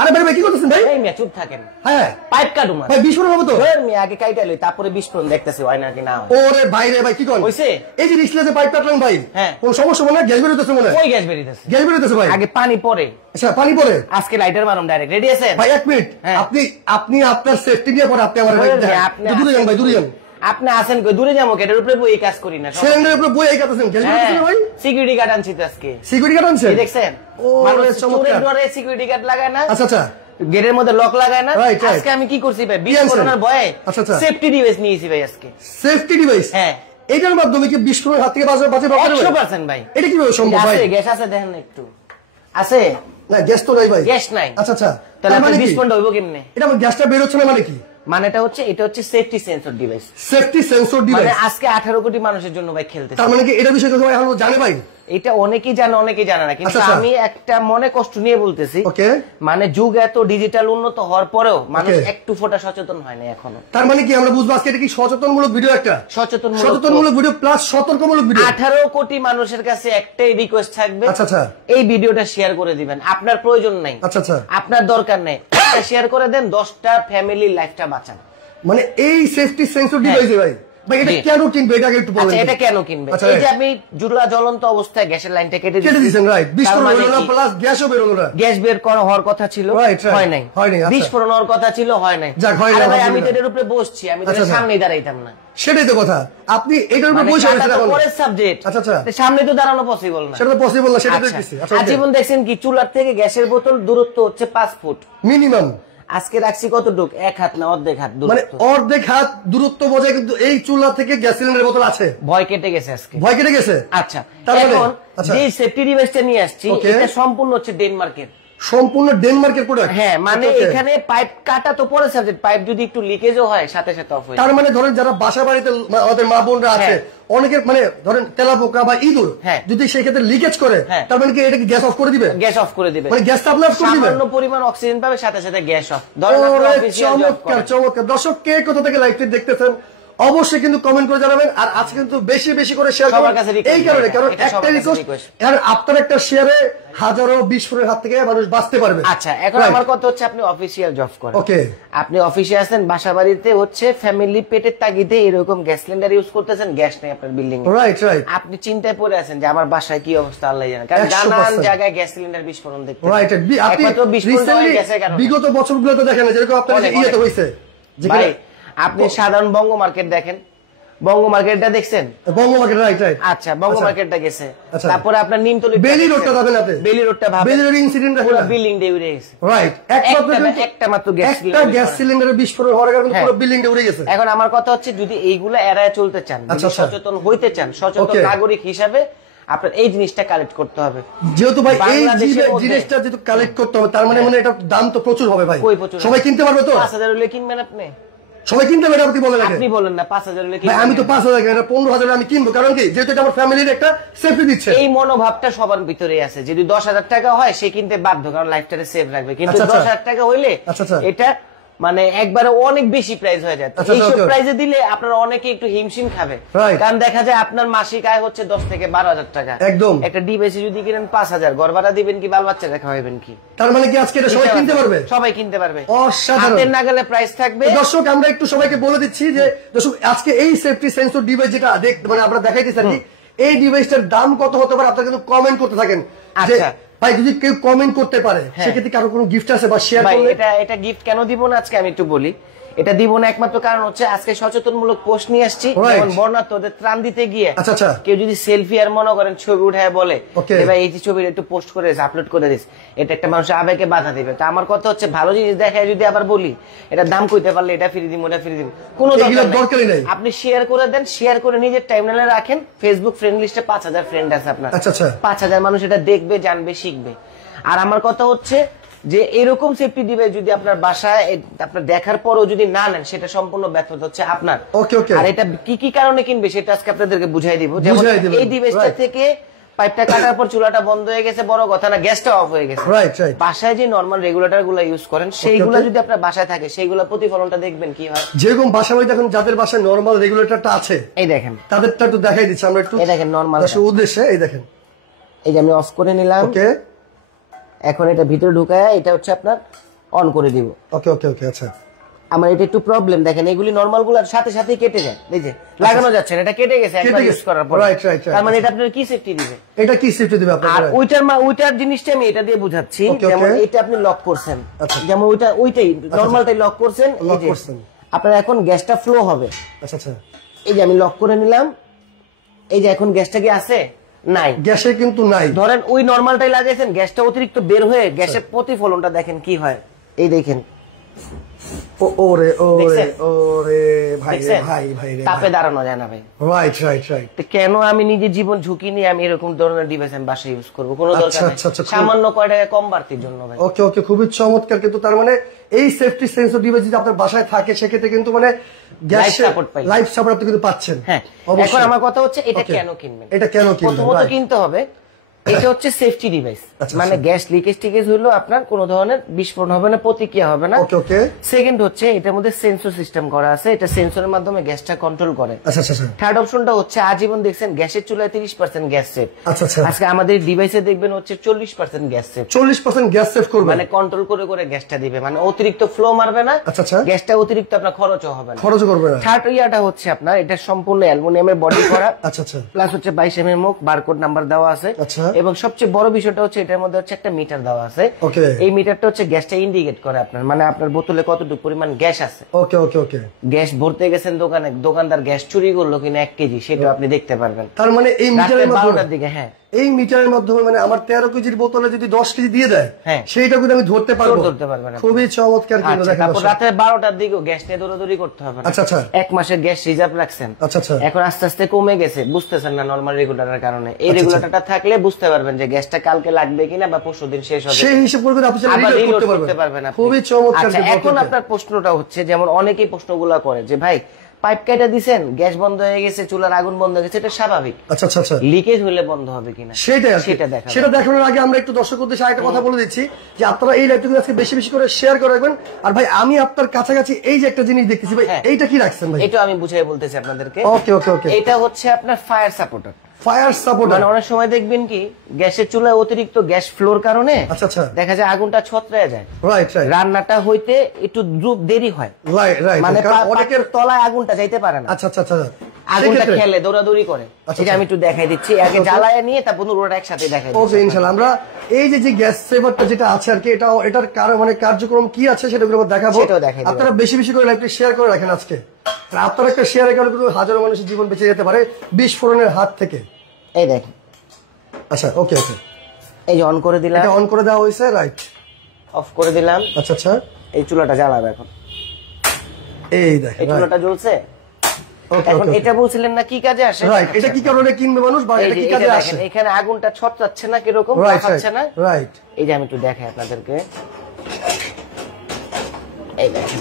আরে ভাই ভাই কি করতেছেন ভাই? এই মিয়া চুপ থাকেন। হ্যাঁ পাইপ কাটু মানে ভাই বিস্ফোরণ হবে তো? ওর মিয়া আগে কাইটাইলি তারপরে বিস্ফোরণ দেখতেছি হয় নাকি না। ওরে ভাই রে ভাই কি করেন? হইছে? এই যে ডিসপ্লে যে পাইপ কাটলেন ভাই, হ্যাঁ কোন সমস্যা মনে হয়? গ্যাস বেরোতেছে মনে হয়? ওই গ্যাস বেরিয়েছে। গ্যাস বেরোতেছে ভাই? আগে পানি পড়ে। আচ্ছা পানি পড়ে? আজকে লাইটার মারুম ডাইরেক্ট। রেডি আছেন? ভাই এক মিনিট, আপনি আপনার সেফটি নিয়ে পরে আপনি আমার দূরে যান ভাই, দূরে যান। আপনি আসেন কই? দূরে যাবো কেটার উপরে বই কাজ করি না। সিলিন্ডারের উপরে বই কাটতেছেন, গ্যাস বেরোতেছে না ভাই? সিকিউরিটি গার্ড আনছি তো আজকে। সিকিউরিটি গার্ড আনছেন? দেখছেন? ও চোরের ডরে সিকিউরিটি গার্ড লাগায় না। আচ্ছা আচ্ছা গেটের মধ্যে লক লাগায় না। আজকে আমি কি করছি ভাই? বিস্ফোরণের ভয়ে সেফটি ডিভাইস নিয়েছি ভাই আজকে। Safety device? হ্যাঁ। এটার মাধ্যমে কি বিস্ফোরণের হাত থেকে বাঁচা পারবে? 100% ভাই। এটা কিভাবে সম্ভব ভাই? আছে গ্যাস আছে দেখেন একটু। আছে? না গ্যাস তো নাই ভাই। গ্যাস নাই। আচ্ছা আচ্ছা। তাহলে আপনি বিস্ফোরণ হইব কেমনে? এটা আমার গ্যাসটা বের হচ্ছে না মানে কি? মানেটা হচ্ছে এটা হচ্ছে safety sensor device. Safety sensor device মানে আজকে 18 কোটি মানুষের জন্য ভাই খেলতেছে। তার মানে কি এটা বিষয়ে সবাই এখন জানে ভাই? এটা অনেকেই জানে অনেকেই জানে না, কিন্তু আমি একটা মনে কষ্ট নিয়ে বলতেছি। মানে যুগ এত ডিজিটাল উন্নত হওয়ার পরেও মানুষ একটু ফোটা সচেতন হয় না এখনো। তার মানে কি আমরা বুঝবো আজকে এটা কি সচেতনমূলক ভিডিও? একটা সচেতনমূলক ভিডিও প্লাস সতর্কমূলক ভিডিও। 18 কোটি মানুষের কাছে একটাই রিকোয়েস্ট থাকবে। আচ্ছা আচ্ছা। এই ভিডিওটা শেয়ার করে দিবেন। আপনার প্রয়োজন নাই, আচ্ছা আচ্ছা, আপনার দরকার নাই, শেয়ার করে দেন, 10টা ফ্যামিলির লাইফটা বাঁচান। মানে এই সেফটি সেন্সর ডিভাইস ভাই এটা কেন কিনবে? এটা একটু বলেন। এটা কেন কিনবে? এই যে আপনি জুড়া জ্বলন্ত অবস্থায় গ্যাসের লাইনটা কেটে দিয়েছেন, রাইট? বিস্ফোরণ হলো না, প্লাস গ্যাসও বের হলো না। গ্যাস বের করা হওয়ার কথা ছিল, হয় নাই। বিস্ফোরণ হওয়ার কথা ছিল, হয় নাই। আরে ভাই আমি তো এর উপরে বসছি, আমি তো সামনেই দাঁড়াইতাম না। সেটাই তো কথা, আপনি এটার উপরে বসে আছেন এখন। পরের সাবজেক্ট। আচ্ছা আচ্ছা, সামনে তো দাঁড়ানো পসিবল না। সেটা তো পসিবল না, সেটা দেখতেছি। আচ্ছা আজীবন দেখছেন কি চুলার থেকে গ্যাসের বোতল দূরত্ব হচ্ছে 5 ফুট মিনিমাম। আজকে রাখছি কতটুক? 1 হাত না অর্ধেক হাত দূরত্ব। মানে অর্ধেক হাত দূরত্ব বজায়, কিন্তু এই চুলা থেকে গ্যাস সিলিন্ডারের বোতল আছে। ভয় কেটে গেছে আজকে, ভয় কেটে গেছে। আচ্ছা এখন যে সেফটি ডিভাইসটা নিয়ে আসছি এটা সম্পূর্ণ হচ্ছে ডেনমার্কের। সম্পূর্ণ ডেনমার্কের প্রোডাক্ট? হ্যাঁ, মানে এখানে পাইপ কাটা তো পরে সাবজেক্ট, পাইপ যদি একটু লিকেজও হয় সাথে সাথে অফ হয়ে যায়। তার মানে ধরেন যারা বাসা বাড়িতে আমাদের মা বোনরা আছে, অনেকে মানে ধরেন তেলাপোকা বা ইঁদুর যদি সেই ক্ষেত্রে লিকেজ করে, তার মানে কি এটা কি গ্যাস অফ করে দিবে? গ্যাস অফ করে দিবে, মানে গ্যাসটা আপনি অফ করে দিবেন। সামান্য পরিমাণ অক্সিজেন পাবে, সাথে সাথে গ্যাস অফ। ধরেন আপনি অফিসিয়াল জব করেন। চমৎকার। দর্শক কে কোথা থেকে লাইভটি দেখতেছেন অবশ্যই কিন্তু কমেন্ট করে জানাবেন, আর আজকে কিন্তু বেশি বেশি করে শেয়ার করবেন। এই কারণে, কারণ একটা রিকোয়েস্ট, আর আপনার একটা শেয়ারে হাজারো বিস্ফোরণের হাত থেকে মানুষ বাঁচতে পারবে। আচ্ছা এখন আমার কথা হচ্ছে আপনি অফিসিয়াল জব করেন, ওকে, আপনি অফিসে আছেন, বাসা বাড়িতে হচ্ছে ফ্যামিলি পেটের তাগিদে এরকম গ্যাস সিলিন্ডার ইউজ করতেছেন, গ্যাস নেই আপনার বিল্ডিং এ, রাইট রাইট। আপনি চিন্তায় পড়ে আছেন যে আমার বাসায় কি অবস্থা আল্লাহ জানে, কারণ নানান জায়গায় গ্যাস সিলিন্ডার বিস্ফোরণ দেখতে, রাইট। আপনি বিগত বছরগুলোতে দেখেন যেরকম আপনার ইয়েতে হইছে, ভাই আপনি সাধারণ বঙ্গ মার্কেট দেখেন, বঙ্গ মার্কেটটা দেখছেন? বঙ্গ মার্কেট, রাইট রাইট। আচ্ছা বঙ্গ মার্কেটটা গেছে, তারপরে আপনার নিমতলি বেলি রোডটা যাবেন আপনি, বেলি রোডটা ভাবেন, বেলি রোড ইনসিডেন্ট পুরো বিল্ডিং ডে উড়ে গেছে, রাইট। একটা মাত্র গ্যাস সিলিন্ডারের বিস্ফোরণ হওয়ার কারণে পুরো বিল্ডিং ডে উড়ে গেছে। এখন আমার কথা হচ্ছে যদি এইগুলা এড়ায় চলতে চান, সচেতন হইতে চান, সচেতন নাগরিক হিসাবে আপনার এই জিনিসটা কালেক্ট করতে হবে। যেহেতু ভাই এই জিনিসটা যেহেতু কালেক্ট করতে হবে, তার মানে এটা দাম তো প্রচুর হবে ভাই। সবাই কিনতে পারবে তো? 5000 হলে কিনবেন আপনি? সবাই কিনতে পারবে? আপনি বলেন, আপনি বলেন না 5000 হলে কিনবেন। আমি তো 5000 কেন 15000 আমি কিনবো, কারণ কি যেহেতু এটা আমার ফ্যামিলির একটা সেফটি দিচ্ছে। এই মনোভাবটা সবার ভিতরে আছে, যদি 10000 টাকা হয় সে কিনতে বাধ্য, কারণ লাইফটারে সেফ রাখবে, কিন্তু 10000 টাকা হইলে এটা মানে একবারে অনেক বেশি প্রাইস হয়ে যায়। এইসব প্রাইসে দিলে আপনারা অনেকে একটু হিমশিম খাবে, কারণ দেখা যায় আপনার মাসিক আয় হচ্ছে 10 থেকে 12000 টাকা। একদম একটা ডিভাইসে যদি কিনেন 5000, ঘর ভাড়া দিবেন কি, বাল বাচ্চা দেখা হইবেন কি? তার মানে কি আজকে এটা সবাই কিনতে পারবে? সবাই কিনতে পারবে, হাতের নাগালে প্রাইস থাকবে। দর্শক আমরা একটু সবাইকে বলে দিচ্ছি যে দর্শক আজকে এই সেফটি সেন্সর ডিভাইস যেটা মানে আমরা দেখাইতেছি আর কি, এই ডিভাইসটার দাম কত হতে পারে আপনারা কিন্তু কমেন্ট করতে থাকেন। আচ্ছা ভাই যদি কেউ কমেন্ট করতে পারে সেক্ষেত্রে কারো কোনো গিফট আছে বা শেয়ার করলে? এটা গিফট কেন দিব না আজকে আমি একটু বলি। এটা দিব না একমাত্র কারণ হচ্ছে আজকে সচেতনমূলক পোস্ট নিয়ে আসছি, যেমন বর্ণাঢ্যদের ত্রাণ দিতে গিয়ে কেউ যদি সেলফি আর মনে করেন ছবি উঠায় বলে ভাই এই ছবিটা একটু পোস্ট করে দিস, আপলোড করে দিস, এটা একটা মানুষের আবেগে বাধা দিবে। তো আমার কথা হচ্ছে ভালো জিনিস দেখায় যদি আবার বলি এটা দাম কইতে পারলে এটা ফ্রি দিব, ওটা ফ্রি দিব, কোনো দরকারই নাই। আপনি শেয়ার করে দেন, শেয়ার করে নিজের টাইমলাইনে রাখেন, ফেসবুক ফ্রেন্ড লিস্টে 5000 ফ্রেন্ড আছে আপনার, 5000 মানুষ এটা দেখবে, জানবে, শিখবে। আর আমার কথা হচ্ছে যে এরকম সেফটি ডিভাইস যদি আপনার বাসায় আপনার দেখার পরও যদি না নেন, সেটা সম্পূর্ণ ব্যর্থতা হচ্ছে আপনার। আর এটা কি কি কারণে কিনবে সেটা আজকে আপনাদেরকে বুঝাই দিব। যেমন এই ডিভাইসটা থেকে পাইপটা কাটার পর চুলাটা বন্ধ হয়ে গেছে, বড় কথা না, গ্যাসটা অফ হয়ে গেছে, বাসায় যে নরমাল রেগুলেটর গুলো ইউজ করেন সেইগুলো যদি আপনার বাসায় থাকে, সেইগুলো প্রতিফলনটা দেখবেন কি হয়। যেরকম বাসা বাড়ি দেখুন যাদের বাসায় নরমাল রেগুলেটরটা আছে, এই দেখেন তাদেরটা একটু দেখাই দিচ্ছি আমরা একটু, এই দেখেন নরমাল উদ্দেশ্যে, এই দেখেন, এই যে আমি অফ করে নিলাম, ওকে এখন এটা ভিতরে ঢুকায় এটা হচ্ছে আপনার অন করে দিব। ওকে ওকে ওকে, আচ্ছা। আমার এটা একটু প্রবলেম, দেখেন এগুলি নরমাল গুলোর সাথে সাথেই কেটে যায়, এই যে লাগানো যাচ্ছে না, এটা কেটে গেছে একবার ইউজ করার পর। Right right right. তার মানে এটা আপনার কি সেফটি দিবে? এটা কি সেফটি দিবে আপনার? আর ওইটার জিনিসটা আমি এটা দিয়ে বুঝাচ্ছি। যেমন এটা আপনি লক করছেন, যেমন ওইটাই নরমালটাই লক করছেন, এই যে আপনার এখন গ্যাসটা ফ্লো হবে। আচ্ছা আচ্ছা, এই যে আমি লক করে নিলাম, এই যে এখন গ্যাসটা কি আছে? নাই, গ্যাসে কিন্তু নাই। ধরেন ওই নরমালটাই লাগাইছেন, গ্যাসটা অতিরিক্ত বের হয়ে গ্যাসের প্রতিফলনটা দেখেন কি হয়, এই দেখেন ওরে ওরে ওরে ভাই রে ভাই ভাই রে, তাপে দাঁড়ানো যায় না ভাই। Right right right. তো কেন আমি নিজের জীবন ঝুঁকি নিয়ে আমি এরকম ধরনের ডিভাইস আমি বাসায় ইউজ করবো? কোনো দরকার নেই, সামান্য কয় টাকা কম বাড়তির জন্য ভাই। ওকে ওকে, খুবই চমৎকার। কিন্তু তার মানে এই সেফটি সেন্সর ডিভাইস যদি আপনার বাসায় থাকে সেক্ষেত্রে কিন্তু মানে গ্যাস সাপোর্ট পাই, লাইফ সাপোর্ট আপনি কিন্তু পাচ্ছেন। হ্যাঁ, এখন আমার কথা হচ্ছে এটা কেন কিনবেন? এটা কেন কিনবেন? প্রথমত কিনতে হবে, এটা হচ্ছে সেফটি ডিভাইস, মানে গ্যাস লিকেজ টিকেজ হইলো আপনার কোনো ধরনের বিস্ফোরণ হবে না, প্রতিক্রিয়া হবে না। ওকে ওকে। সেকেন্ড হচ্ছে এটার মধ্যে সেন্সর সিস্টেম করা আছে, এটা সেন্সরের মাধ্যমে গ্যাসটা কন্ট্রোল করে। আচ্ছা আচ্ছা। থার্ড অপশনটা হচ্ছে আজীবন দেখছেন গ্যাসের চুলায় 30% গ্যাস সেভ। আচ্ছা আচ্ছা। আজকে আমাদের ডিভাইসে দেখবেন হচ্ছে 40% গ্যাস সেভ। 40% গ্যাস সেভ করবে, মানে কন্ট্রোল করে করে গ্যাসটা দিবে, মানে অতিরিক্ত ফ্লো মারবে না। আচ্ছা আচ্ছা। গ্যাসটা অতিরিক্ত আপনার খরচও হবে না, খরচ করবে না। থার্ড ইয়াটা হচ্ছে আপনার এটা সম্পূর্ণ অ্যালুমিনিয়ামের বডি করা। আচ্ছা আচ্ছা। প্লাস হচ্ছে 22 mm মুখ, বারকোড নাম্বার দেওয়া আছে। আচ্ছা। এবং সবচেয়ে বড় বিষয়টা হচ্ছে এটার মধ্যে হচ্ছে একটা মিটার দেওয়া আছে। ওকে। এই মিটারটা হচ্ছে গ্যাসটা ইন্ডিকেট করে আপনার, মানে আপনার বোতলে কতটুকু পরিমাণ গ্যাস আছে। ওকে ওকে ওকে। গ্যাস ভরতে গেছেন দোকানে, দোকানদার গ্যাস চুরি করলো কিনা 1 কেজি সেটা আপনি দেখতে পারবেন। তার মানে এই মিটারের মাধ্যমে 12টার দিকে, হ্যাঁ, এই মিটারের মাধ্যমে মানে আমার 13 কেজির বোতলে যদি 10 কেজি দিয়ে দেয়, হ্যাঁ, সেইটা কিন্তু আমি ধরতে পারবো। ধরতে পারবেন। খুবই চমৎকার। কিন্তু দেখেন তারপর রাতে 12টার দিকেও গ্যাস নিয়ে দৌড়াদৌড়ি করতে হবে না। আচ্ছা আচ্ছা। 1 মাসের গ্যাস রিজার্ভ রাখছেন। আচ্ছা আচ্ছা। এখন আস্তে আস্তে কমে গেছে, বুঝতেছেন না নরমাল রেগুলেটরের কারণে। এই রেগুলেটরটা থাকলে বুঝতে পারবেন যে গ্যাসটা কালকে লাগবে কিনা বা পরশুদিন শেষ হবে, সেই হিসাব করে আপনি রিলোড করতে পারবেন। খুবই চমৎকার। আচ্ছা, এখন আপনার প্রশ্নটা হচ্ছে, যেমন অনেকেই প্রশ্নগুলো করে যে ভাই পাইপ কেটে দিছেন, গ্যাস বন্ধ হয়ে গেছে, চুলার আগুন বন্ধ হয়ে গেছে, এটা স্বাভাবিক। আচ্ছা আচ্ছা আচ্ছা। লিকেজ হলে বন্ধ হবে কিনা সেটা দেখানোর আগে আমরা একটু দর্শক উদ্দেশ্যে একটা কথা বলে দিচ্ছি যে আপনারা এই লাইভটা আজকে বেশি বেশি করে শেয়ার করে রাখবেন। আর ভাই আমি আপনার কাছাকাছি এই যে একটা জিনিস দেখতেছি ভাই, এইটা কি রাখছেন ভাই? এটা আমি বুঝাই বলতেছি আপনাদেরকে। ওকে ওকে ওকে। এটা হচ্ছে আপনার ফায়ার সাপোর্টার। ফায়ার সাপোর্টার মানে অনেক সময় দেখবেন কি গ্যাসের চুলায় অতিরিক্ত গ্যাস ফ্লোর কারণে আচ্ছা আচ্ছা দেখা যায় আগুনটা ছত্রায় যায়। Right right. রান্নাটা হইতে একটু দেরি হয়। Right right. মানে অনেকের তলায় আগুনটা যাইতে পারে না। আচ্ছা আচ্ছা আচ্ছা। আগুনটা খেলে দৌড়াদৌড়ি করে। এটা আমি একটু দেখাই দিচ্ছি, আগে জ্বালায় নিয়ে তারপর ওটা একসাথে দেখাই দিচ্ছি। ওকে ইনশাআল্লাহ। আমরা এই যে গ্যাস সেভারটা যেটা আছে আর কি, এটার মানে কার্যক্রম কি আছে সেটা আমরা দেখাবো। আপনারা বেশি বেশি করে লাইভটা শেয়ার করে রাখেন আজকে। আপনারা একটা শেয়ারের কারণে কিন্তু হাজারো মানুষের জীবন বেঁচে যেতে পারে বিস্ফোরণের হাত থেকে। এই দেখেন। আচ্ছা ওকে ওকে। এই যে অন করে দিলাম, এটা অন করে দেওয়া হয়েছে, রাইট। অফ করে দিলাম। আচ্ছা আচ্ছা। এই চুলাটা জ্বালাবে এখন। এই দেখেন এই চুলাটা জ্বলছে। এখন এটা বলছিলেন না কি কাজে আসে? রাইট। এটা কি কারণে কিনবে মানুষ বা এটা কি কাজে আসে? এখানে আগুনটা ছড়াচ্ছে না, কি রকম দেখাচ্ছে না? রাইট। এই যে আমি একটু দেখাই আপনাদেরকে। এই দেখেন,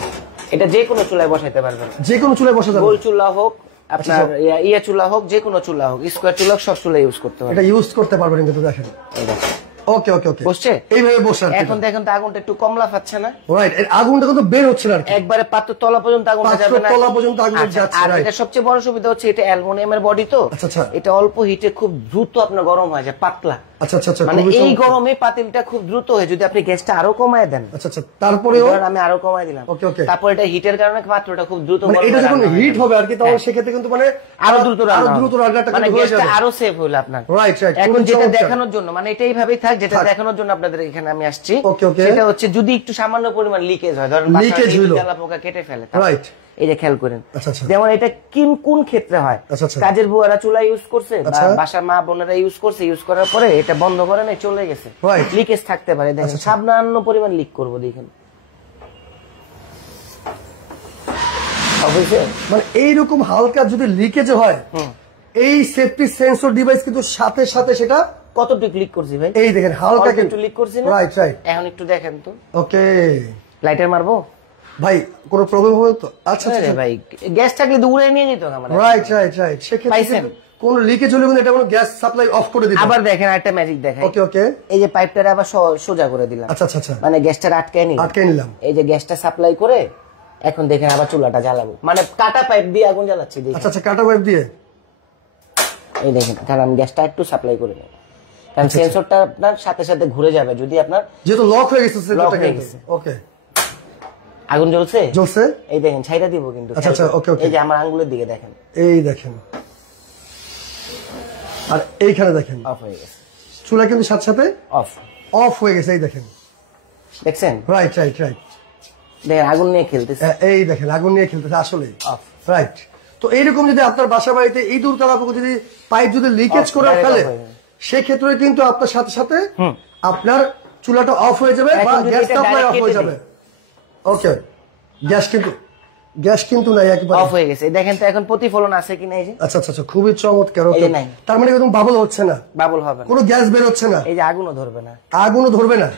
এটা যে কোনো চুলায় বসাইতে পারবেন, যে কোনো চুলায় বসাতে পারবেন। গোল চুলা হোক, আপনার ইয়া চুলা হোক, যে কোনো চুলা হোক, স্কয়ার চুলা হোক, সব চুলা ইউজ করতে পারবেন। এটা ইউজ করতে পারবেন কিন্তু দেখেন। এই দেখেন। ওকে ওকে ওকে। বসছে এইভাবে বসে। এখন দেখেন তো আগুনটা একটু কমলা পাচ্ছে না? রাইট। এর আগুনটা কিন্তু বের হচ্ছে না আর কি, একবারে পাত্র তলা পর্যন্ত আগুনটা যাবে না, তলা পর্যন্ত আগুন যাচ্ছে। আর এটা সবচেয়ে বড় সুবিধা হচ্ছে এটা অ্যালুমিনিয়ামের বডি তো। আচ্ছা আচ্ছা। এটা অল্প হিটে খুব দ্রুত আপনার গরম হয়ে যায়, পাতলা। আচ্ছা আচ্ছা আচ্ছা। মানে এই গরমে পাতিলটা খুব দ্রুত হয়, যদি আপনি গ্যাসটা আরো কমায় দেন। আচ্ছা আচ্ছা। তারপরেও আমি আরো কমায় দিলাম। ওকে ওকে। তারপর এটা হিটের কারণে পাত্রটা খুব দ্রুত মানে এটা যখন হিট হবে আর কি, তখন সেক্ষেত্রে কিন্তু মানে আরো দ্রুত রান্নাটা মানে কিন্তু হয়ে যাবে, গ্যাসটা আরো সেভ হলো আপনার। Right right. এখন যেটা দেখানোর জন্য, মানে এটা এইভাবেই থাক, যেটা দেখানোর জন্য আপনাদের এখানে আমি আসছি। ওকে ওকে। সেটা হচ্ছে যদি একটু সামান্য পরিমাণ লিকেজ হয়, ধরেন লিকেজ হলো, জ্বালা পোকা কেটে ফেলে, রাইট। এই যে খেয়াল করেন। আচ্ছা আচ্ছা। যেমন এটা কোন ক্ষেত্রে হয়, কাজের বুয়ারা চুলা ইউজ করছে বা বাসার মা বোনেরা ইউজ করছে, ইউজ করার পরে এটা বন্ধ করে নাই, চলে গেছে, লিকেজ থাকতে পারে। দেখেন সামান্য পরিমাণ লিক করবো, দেখেন মানে এইরকম হালকা যদি লিকেজ হয়, এই সেফটি সেন্সর ডিভাইস কিন্তু সাথে সাথে সেটা কতটুকু লিক করছি ভাই, এই দেখেন হালকা একটু লিক করছি না? Right right. এখন একটু দেখেন তো। ওকে। লাইটার মারবো ভাই, কোনো প্রবলেম হবে তো? আচ্ছা আচ্ছা ভাই, গ্যাস থাকলে দূরে নিয়ে নিত আমাদের। Right right right. সেক্ষেত্রে কোন লিকেজ হলে কিন্তু এটা কোনো গ্যাস সাপ্লাই অফ করে দিবেন। আবার দেখেন আরেকটা ম্যাজিক দেখাই। ওকে ওকে। এই যে পাইপটা আবার সোজা করে দিলাম। আচ্ছা আচ্ছা আচ্ছা। মানে গ্যাসটা আটকায় নিলাম। এই যে গ্যাসটা সাপ্লাই করে এখন দেখেন আবার চুলাটা জ্বালাবো, মানে কাটা পাইপ দিয়ে আগুন জ্বালাচ্ছি। আচ্ছা আচ্ছা, কাটা পাইপ দিয়ে। এই দেখেন, কারণ আমি গ্যাসটা একটু সাপ্লাই করে নেব। কারণ সেন্সরটা আপনার সাথে সাথে ঘুরে যাবে যদি আপনার যেহেতু লক হয়ে গেছে সেন্সরটা কিন্তু। ওকে, আগুন জ্বলছে জ্বলছে, এই দেখেন ছাইরা দিব কিন্তু। আচ্ছা আচ্ছা, ওকে ওকে, এই যে আমার আঙ্গুলের দিকে দেখেন, এই দেখেন, আর এইখানে দেখেন অফ হয়ে গেছে, চুলা কিন্তু সাথে সাথে অফ অফ হয়ে গেছে, এই দেখেন, দেখছেন? রাইট রাইট রাইট, দেখেন আগুন নিয়ে খেলতেছে, এই দেখেন আগুন নিয়ে খেলতেছে আসলে, অফ, রাইট। তো এইরকম যদি আপনার বাসা বাড়িতে ইঁদুর তালাপোকা যদি পাইপ যদি লিকেজ করে ফেলে, সেক্ষেত্রে কিন্তু আপনার সাথে সাথে আপনার চুলাটা অফ হয়ে যাবে বা গ্যাস সাপ্লাই অফ হয়ে যাবে। ওকে, গ্যাস কিন্তু নাই, একবার অফ হয়ে গেছে। দেখেন তো এখন প্রতিফলন আছে কিনা, এই যে আচ্ছা আচ্ছা আচ্ছা, খুবই চমৎকার। এই যে নাই, তার মানে একদম বাবল হচ্ছে না, বাবল হবে না, কোনো গ্যাস বের হচ্ছে না, এই যে আগুনও ধরবে না, আগুনও ধরবে না,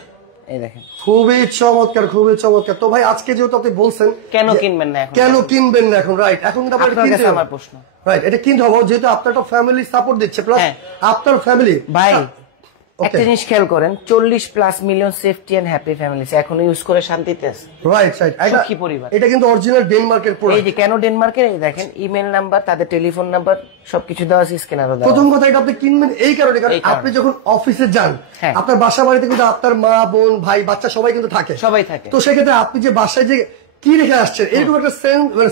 এই দেখেন, খুবই চমৎকার, খুবই চমৎকার। তো ভাই আজকে যেহেতু আপনি বলছেন কেন কিনবেন না এখন, কেন কিনবেন না এখন, রাইট, এখন কিন্তু আপনার কিনতে হবে, আমার প্রশ্ন, রাইট, এটা কিনতে হবে যেহেতু আপনার একটা ফ্যামিলি সাপোর্ট দিচ্ছে, প্লাস আপনার ফ্যামিলি। ভাই একটা জিনিস খেয়াল করেন, 40+ million safety and happy families এখনো ইউজ করে শান্তিতে আছে, রাইট রাইট, সুখী পরিবার। এটা কিন্তু অরিজিনাল ডেনমার্কের প্রোডাক্ট। এই যে কেন ডেনমার্কের, এই দেখেন ইমেল নাম্বার, তাদের টেলিফোন নাম্বার সবকিছু দেওয়া আছে, স্ক্যানারও দেওয়া। প্রথম কথা এটা আপনি কিনবেন এই কারণে, কারণ আপনি যখন অফিসে যান, আপনার বাসা বাড়িতে কিন্তু আপনার মা বোন ভাই বাচ্চা সবাই কিন্তু থাকে, সবাই থাকে। তো সেক্ষেত্রে আপনি যে বাসায় যে কি রেখে আসছেন, এরকম একটা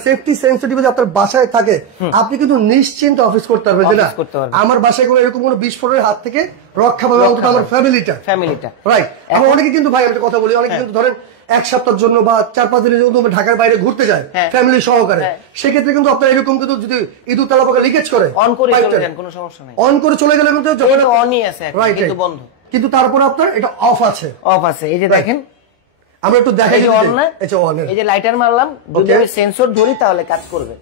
সেফটি সেন্সিটিভ আপনার বাসায় থাকে, আপনি কিন্তু নিশ্চিন্ত অফিস করতে পারবেন যে না আমার বাসায় কোনো এরকম কোনো বিস্ফোরণের হাত থেকে রক্ষা পাবে অন্তত আমার ফ্যামিলিটা, রাইট। এখন অনেকে কিন্তু ভাই আমি কথা বলি, অনেকে কিন্তু ধরেন এক সপ্তাহের জন্য বা 4-5 দিনের জন্য ঢাকার বাইরে ঘুরতে যায় ফ্যামিলি সহকারে, সেক্ষেত্রে কিন্তু আপনার এরকম কিন্তু যদি ইঁদুর তালাপোকা লিকেজ করে অন করে চলে যান, কোনো সমস্যা নাই, অন করে চলে গেলে কিন্তু অনই আছে কিন্তু বন্ধ, কিন্তু তারপর আপনার এটা অফ আছে, অফ আছে। এই যে দেখেন আমরা একটু দেখাই, এই যে লাইটার মারলাম, যদি আমি সেন্সর ধরি তাহলে কাজ করবে।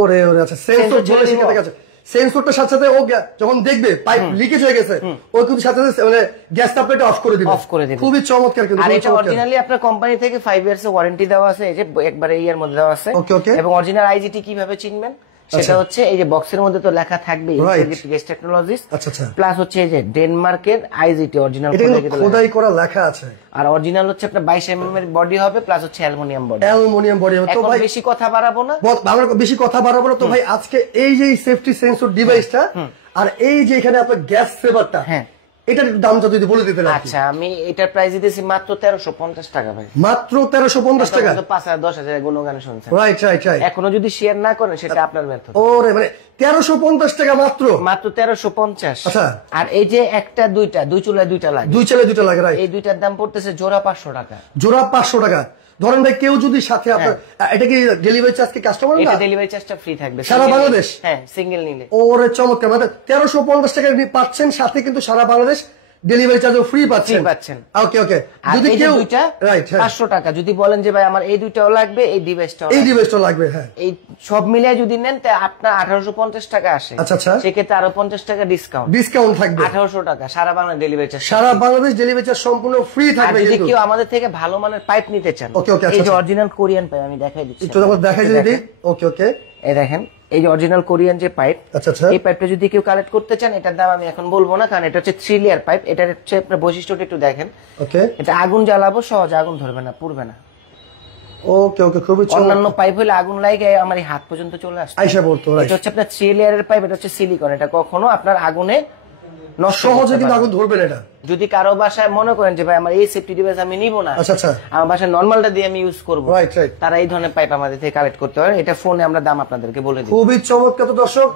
ওরে ওরে, আচ্ছা সেন্সর ধরে সেখানে কাজ, সেন্সরটার সাথে সাথে ও যখন দেখবে পাইপ লিকেজ হয়ে গেছে, ও কিন্তু সাথে সাথে মানে গ্যাস সাপ্লাইটা অফ করে দিবে, খুবই চমৎকার। কিন্তু আর এটা অরিজিনালি আপনার কোম্পানি থেকে 5 ইয়ার্স এর ওয়ারেন্টি দেওয়া আছে, এই যে একবারে ইয়ার মধ্যে দেওয়া আছে। এবং অরিজিনাল আইজিটি কিভাবে চিনবেন সেটা হচ্ছে এই যে বক্সের মধ্যে তো লেখা থাকবে গেস্ট টেকনোলজিস, প্লাস হচ্ছে এই যে ডেনমার্কের আইজিটি অরিজিনাল খোদাই করা লেখা আছে, আর অরিজিনাল হচ্ছে আপনার 22 mm এর বডি হবে, প্লাস হচ্ছে অ্যালুমিনিয়াম বডি, তো ভাই বেশি কথা বাড়াবো না, আমরা বেশি কথা বাড়াবো না। তো ভাই আজকে এই যে সেফটি সেন্সর ডিভাইসটা আর এই যে এখানে আপনার গ্যাস সেভারটা, এটার দামটা যদি বলে দিতেন। আচ্ছা, আমি এটার প্রাইস দিতেছি মাত্র 1350 টাকা ভাই, মাত্র 1350 টাকা, 5000-10,000 গুণগান শুনছেন, রাইট রাইট রাইট। এখনো যদি শেয়ার না করেন সেটা আপনার ব্যর্থতা। ওরে মানে 1350 টাকা মাত্র, মাত্র 1350। আচ্ছা, আর এই যে একটা দুইটা দুই চুলায় দুইটা লাগে, দুই চুলায় দুইটা লাগে, রাইট, এই দুইটার দাম পড়তেছে জোড়া 500 টাকা, জোড়া 500 টাকা। ধরেন ভাই কেউ যদি সাথে আপনার এটা কি ডেলিভারি চার্জ কি কাস্টমার না, এটা ডেলিভারি চার্জটা ফ্রি থাকবে সারা বাংলাদেশ, হ্যাঁ সিঙ্গেল নিলে। ওরে চমৎকার, মানে 1350 টাকা পাচ্ছেন, সাথে কিন্তু সারা বাংলাদেশ ডেলিভারি চার্জও ফ্রি পাচ্ছেন। ওকে ওকে, যদি কেউ রাইট 500 টাকা যদি বলেন যে ভাই আমার এই দুইটাও লাগবে, এই ডিভাইসটাও লাগবে, হ্যাঁ, এই সব মিলিয়ে যদি নেন তা আপনার 1850 টাকা আসে। আচ্ছা আচ্ছা, সেক্ষেত্রে আরো 50 টাকা ডিসকাউন্ট থাকবে, 1800 টাকা সারা বাংলা ডেলিভারি চার্জ, সারা বাংলাদেশ ডেলিভারি চার্জ সম্পূর্ণ ফ্রি থাকবে। যদি কেউ আমাদের থেকে ভালো মানের পাইপ নিতে চান, এই যে অরিজিনাল কোরিয়ান পাইপ আমি দেখাই দিচ্ছি, একটু দেখাই দিই। ওকে ওকে, এই দেখেন এই যে অরিজিনাল কোরিয়ান যে পাইপ, এই পাইপটা যদি কেউ কালেক্ট করতে চান, এটার দাম আমি এখন বলবো না, কারণ এটা হচ্ছে 3 লেয়ার পাইপ। এটার হচ্ছে আপনার বৈশিষ্ট্যটা একটু দেখেন। ওকে, এটা আগুন জ্বালাবো সহজে আগুন ধরবে না, পুড়বে না। ওকে ওকে, খুবই চমৎকার। অন্যান্য পাইপ হলে আগুন লাগে আমার এই হাত পর্যন্ত চলে আসে, আইসা বলতো, এটা হচ্ছে আপনার 3 লেয়ারের পাইপ, এটা হচ্ছে সিলিকন, এটা কখনো আপনার আগুনে সহজে কিন্তু আগুন ধরবে না। এটা যদি কারো বাসায় মনে করেন যে ভাই আমার এই সেফটি ডিভাইস আমি নিব না, আচ্ছা আচ্ছা, আমার বাসায় নরমালটা দিয়ে আমি ইউজ করব, রাইট রাইট, তারা এই ধরনের পাইপ আমাদের থেকে কালেক্ট করতে পারে। এটা ফোনে আমরা দাম আপনাদেরকে বলে দিই। খুবই চমৎকার। তো দর্শক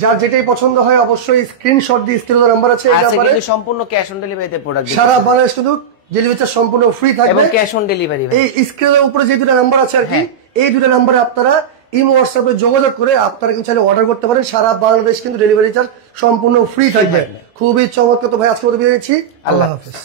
যার যেটাই পছন্দ হয় অবশ্যই স্ক্রিনশট দিয়ে স্ক্রিনে নাম্বার আছে, কিন্তু সম্পূর্ণ ক্যাশ অন ডেলিভারিতে প্রোডাক্ট সারা বাংলাদেশ কিন্তু ডেলিভারি চার্জ সম্পূর্ণ ফ্রি থাকবে এবং ক্যাশ অন ডেলিভারি। এই স্ক্রিনের উপরে যে দুটো নাম্বার আছে আর কি, এই দুটো নাম্বারে আপনারা ইমো হোয়াটসঅ্যাপে যোগাযোগ করে আপনারা কিন্তু চাইলে অর্ডার করতে পারেন। সারা বাংলাদেশ কিন্তু ডেলিভারি চার্জ সম্পূর্ণ ফ্রি থাকবে। খুবই চমৎকার। তো ভাই আজকে মতো বিদায় নিচ্ছি, আল্লাহ হাফেজ।